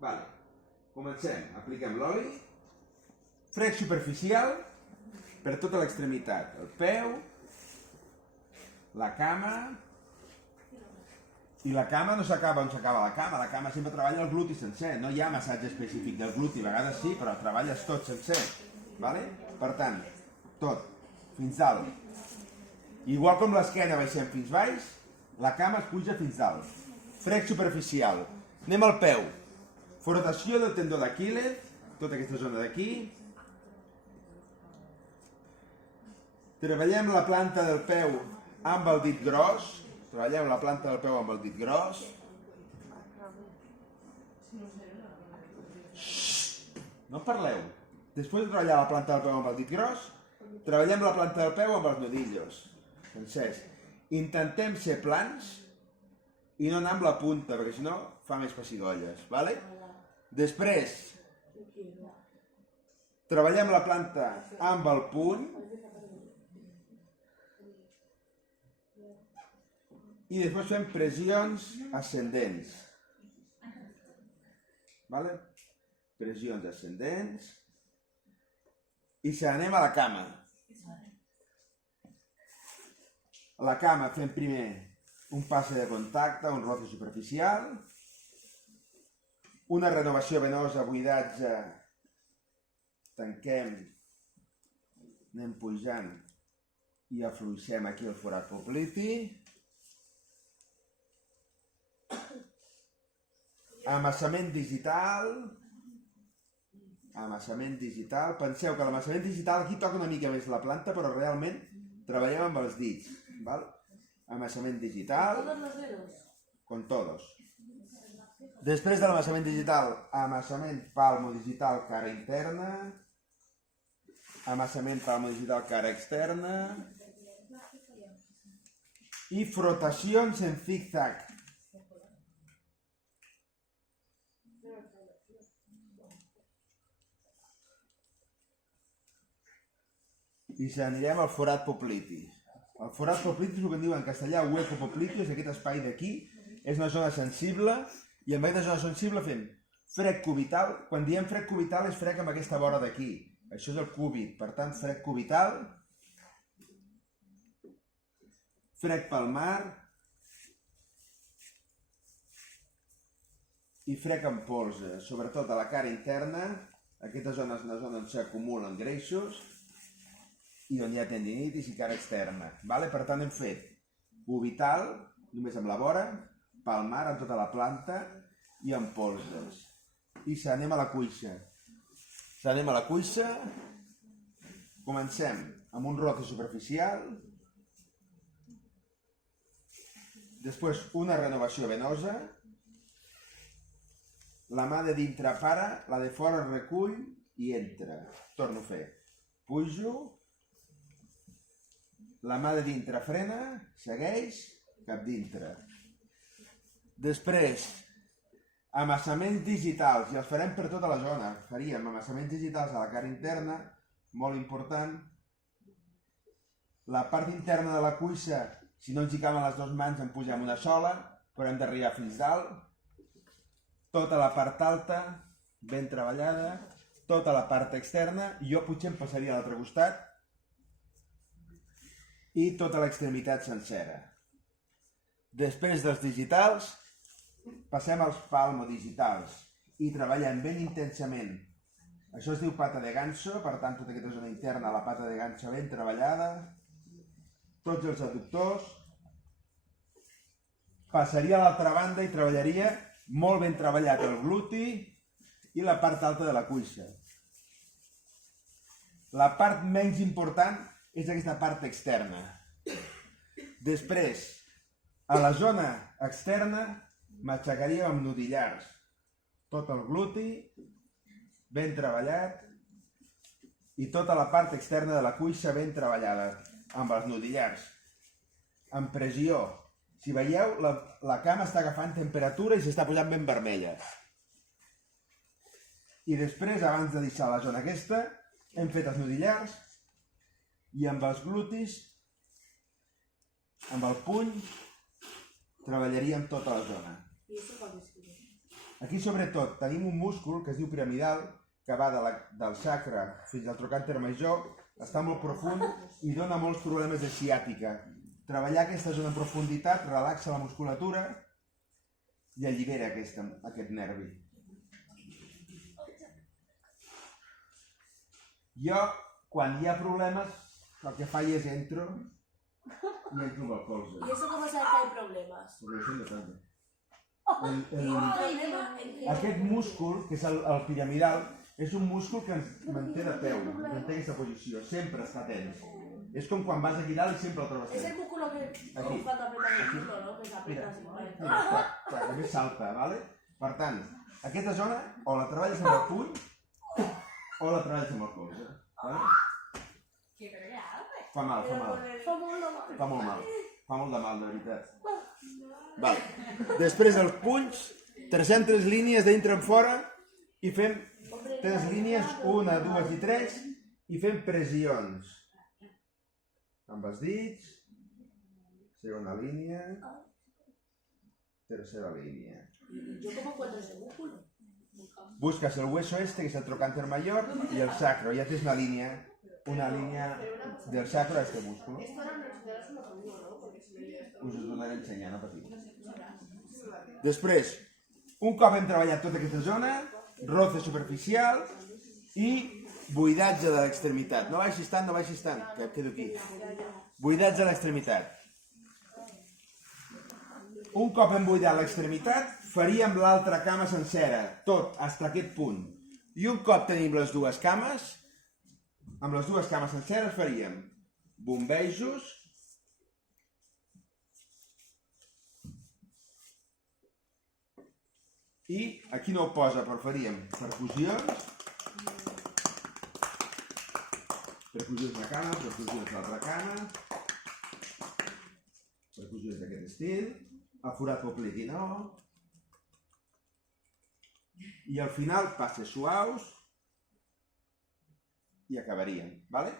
Vale. Comencem. Apliquem l'oli. Frec superficial per tota l'extremitat. El peu, la cama. I la cama no s'acaba on s'acaba la cama. La cama sempre treballa el gluti sencer. No hi ha massatge específic del gluti. A vegades sí, però treballes tot sencer. Vale? Per tant, tot. Fins dalt. Igual com l'esquena baixem fins baix, la cama es puja fins dalt. Frec superficial. Anem al peu. Frotació del tendó d'Aquil·les, tota aquesta zona d'aquí. Treballem la planta del peu amb el dit gros. Treballem la planta del peu amb el dit gros. No parleu. Després de treballar la planta del peu amb el dit gros, treballem la planta del peu amb els nudillos. Sencers. Intentem ser plans i no anar amb la punta, perquè si no fa més pessigolles. Vale? Després, treballem la planta amb el puny i després fem pressions ascendents. Vale? Pressions ascendents. I se n'anem a la cama. A la cama fem primer un passe de contacte, un roce superficial, una renovació venosa, buidatge, tanquem, anem pujant i afluixem aquí el forat popliti. Amassament digital. Amassament digital. Penseu que l'amassament digital aquí toca una mica més la planta, però realment treballem amb els dits. ¿Vale? Amassament digital. ¿Todos los dedos? Con todos. Després de l'amassament digital, amassament palmo-digital cara interna. Amassament palmo-digital cara externa. I frotacions en zig-zag. I s'anirem al forat popliti. El forat popliti és el que en diu en castellà hueco popliteo, és aquest espai d'aquí, és una zona sensible, i en aquesta zona sensible fem frec cubital. Quan diem frec cubital és frec amb aquesta vora d'aquí. Això és el cúbit, per tant frec cubital, frec palmar i frec en polze, sobretot a la cara interna. Aquesta zona és una zona on s'acumulen greixos i on hi ha tendinitis i cara externa. Vale? Per tant, hem fet cubital, només amb la vora, palmar amb tota la planta i amb polzes. I s'anem a la cuixa. S'anem a la cuixa. Comencem amb un roce superficial. Després una renovació venosa. La mà de dintre para, la de fora recull i entra. Torno a fer. Pujo. La mà de dintre frena, segueix, cap dintre. Després, amassaments digitals, i els farem per tota la zona. Faríem amassaments digitals a la cara interna, molt important. La part interna de la cuixa, si no ens hi caben les dues mans, en pugem una sola, però hem d'arribar fins dalt. Tota la part alta, ben treballada. Tota la part externa, jo potser em passaria a l'altre costat. I tota l'extremitat sencera. Després dels digitals, passem als palmodigitals i treballem ben intensament. Això es diu pata de ganso, per tant, tota aquesta zona interna, la pata de ganso ben treballada. Tots els adductors. Passaria a l'altra banda i treballaria molt ben treballat el gluti i la part alta de la cuixa. La part menys important és aquesta part externa. Després, a la zona externa, matxacaríem amb nudillars. Tot el gluti, ben treballat, i tota la part externa de la cuixa ben treballada, amb els nudillars. Amb pressió. Si veieu, la cama està agafant temperatura i s'està posant ben vermella. I després, abans de deixar la zona aquesta, hem fet els nudillars, i amb els glutis, amb el puny, treballaríem tota la zona. ¿Y eso cuál es? Aquí, sobretot, tenim un múscul que es diu piramidal, que va del sacre fins al trocànter major, està molt profund i dona molts problemes de ciàtica. Treballar aquesta zona en profunditat relaxa la musculatura i allibera aquest nervi. Jo, quan hi ha problemes, el que faig és entro i entro amb el colze. ¿Y eso cómo sabes que hay problemas? Perquè això depèn. Aquest múscul, que és el piramidal, és un múscul que ens manté de peu, ens manté aquesta posició, sempre està tens. És com quan vas aquí dalt i sempre el trobes Es el tens. músculo que cuando apretas el culo, ¿no? Que se aprieta así. Clar, també salta, ¿vale? Per tant, aquesta zona o la treballes amb el puny o la treballes amb el colze. ¿Vale? Fa mal, fa mal. Fa molt mal. Fa molt de mal, de veritat. Vale. Després els punys, 300 línies dintre en fora i fem 3 línies, 1, 2 i 3 i fem pressions. Amb els dits, segona línia, tercera línia. ¿Yo cómo encuentro ese músculo? Buscas el hueso este, que es el trocánter mayor, y el sacro. Ya tienes una línea del sacro a este músculo. Us ho donaré a ensenyar, no patiu. Després, un cop hem treballat tota aquesta zona, roce superficial i buidatge de l'extremitat. No baixis tant, no baixis tant, que em quedo aquí. Buidatge de l'extremitat. Un cop hem buidat l'extremitat, faríem l'altra cama sencera, tot, fins a aquest punt. I un cop tenim les dues cames, amb les dues cames senceres faríem bombejos, i aquí no ho posa, però faríem percussions, percussions de cama, percussions d'altra cama, percussions d'aquest estil, el forat pel pletinó, i al final passes suaus i acabaríem, ¿vale?